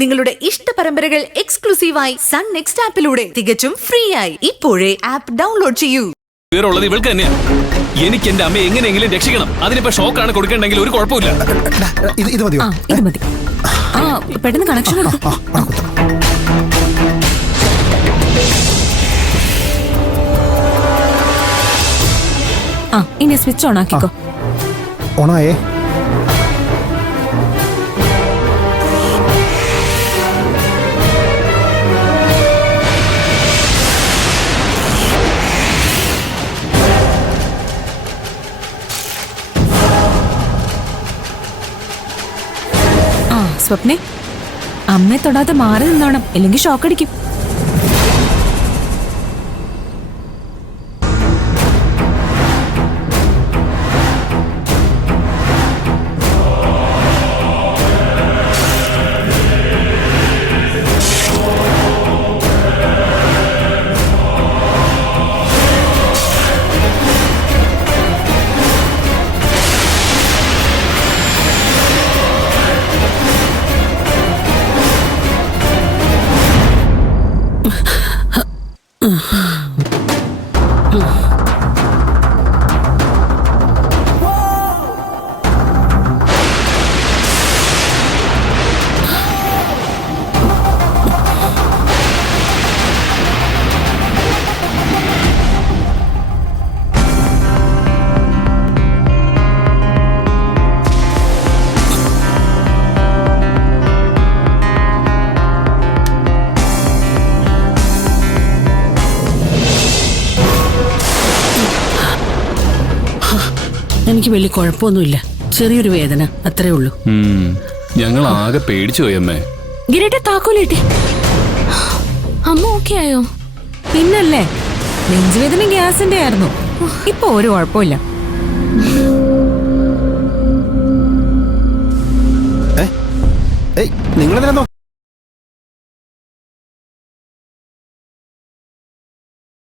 നിങ്ങളുടെ ഇഷ്ട പരമ്പരകൾ എക്സ്ക്ലൂസീവായി സൺ നെക്സ്റ്റ് ആപ്പിലൂടെ തികച്ചും ഫ്രീ ആയി ഇപ്പോഴേ ആപ്പ് ഡൗൺലോഡ് ചെയ്യൂ. വേറുള്ളത് ഇവൾക്ക് തന്നെയാ. എനിക്ക് എന്റെ അമ്മയെ എങ്ങനെയെങ്കിലും രക്ഷിക്കണം. അതിനിപ്പോ ഷോക്കാണ് കൊടുക്കണ്ടെങ്കിൽ ഒരു കുഴപ്പമില്ല. ഇത് മതിയോ? ഇത് മതി. പെട്ടെന്ന് കണക്ഷൻ കൊടുക്കും. ഇനി സ്വിച്ച് ഓൺ ആക്കിക്കോ. ഓണായേ. സ്വപ്നെ, അമ്മയെ തൊടാതെ മാറി നിന്നോണം, അല്ലെങ്കിൽ ഷോക്ക് അടിക്കും. എനിക്ക് വലിയ കുഴപ്പമൊന്നുമില്ല, ചെറിയൊരു വേദന അത്രേ ഉള്ളൂ. ഞങ്ങൾ ആകെ പേടിച്ചു പോയി അമ്മേ. ഗിരട്ടെ, താക്കോലേട്ടി. അമ്മ ഓക്കെ ആയോ? പിന്നല്ലേ, നെഞ്ചുവേദന ഗ്യാസിന്റെ ആയിരുന്നു. ഇപ്പൊ ഒരു കുഴപ്പമില്ല. നിങ്ങളെന്തിനാ